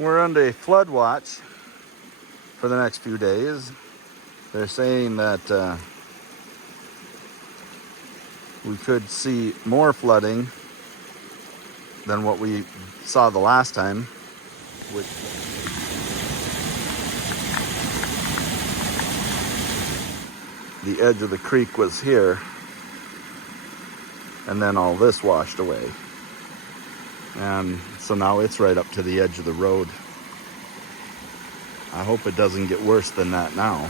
We're under a flood watch for the next few days. They're saying that we could see more flooding than what we saw the last time. The edge of the creek was here, and then all this washed away. And so now it's right up to the edge of the road. I hope it doesn't get worse than that now.